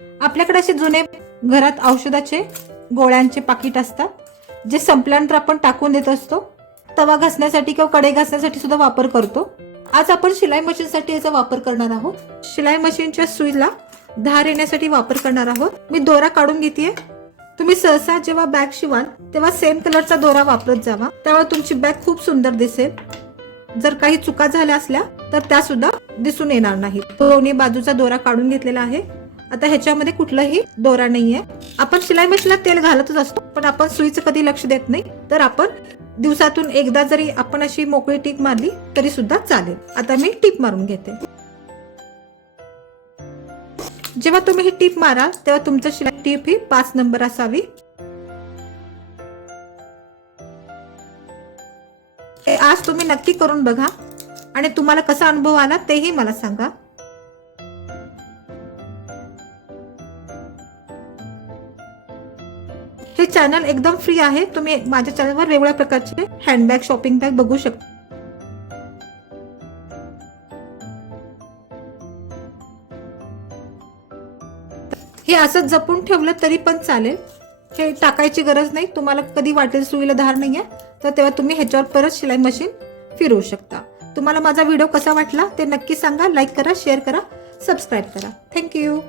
आपल्याकडे असे जुने घरात औषधाचे गोळ्यांचे पाकिट असतात जे संपल्यानंतर आपण टाकून देत असतो. तवा घासण्यासाठी किंवा कढई घासण्यासाठी सुद्धा वापर करतो. आज आपण शिलाई मशीनसाठी याचा वापर करणार आहोत. शिलाई मशीनच्या सुईला धार येण्यासाठी वापर करणार आहोत. मी दोरा काढून घेतेय. तुम्ही सहसा जेव्हा बॅग शिवाल तेव्हा सेम कलरचा दोरा वापरत जावा, त्यामुळे तुमची बॅग खूप सुंदर दिसेल. जर काही चुका झाल्या असल्या तर त्या सुद्धा दिसून येणार नाहीत. दोन्ही बाजूचा दोरा काढून घेतलेला आहे. आता ह्याच्यामध्ये कुठलाही दोरा नाहीये. आपण शिलाई मशीनला तेल घालतच असतो, पण आपण सुईचं कधी लक्ष देत नाही. तर आपण दिवसातून एकदा जरी आपण अशी मोकळी टीप मारली तरी सुद्धा चालेल. आता मी टीप मारून घेते. जेव्हा तुम्ही ही टीप माराल तेव्हा तुमचं शिलाई टीप ही 5 नंबर असावी. हे आज तुम्ही नक्की करून बघा आणि तुम्हाला कसा अनुभव आला तेही मला सांगा. हे चॅनल एकदम फ्री आहे. तुम्ही माझ्या चॅनलवर वेगवेगळ्या प्रकारचे हँडबॅग, शॉपिंग बॅग बघू शकता. हे असं जपून ठेवलं तरी पण चालेल. हे टाकायची गरज नाही. तुम्हाला कधी वाटेल सुईला धार नाहीये तर तेव्हा तुम्ही ह्याच्यावर परत शिलाई मशीन फिरवू शकता. तुम्हाला माझा व्हिडिओ कसा वाटला ते नक्की सांगा. लाईक करा, शेअर करा, सबस्क्राईब करा. थँक्यू.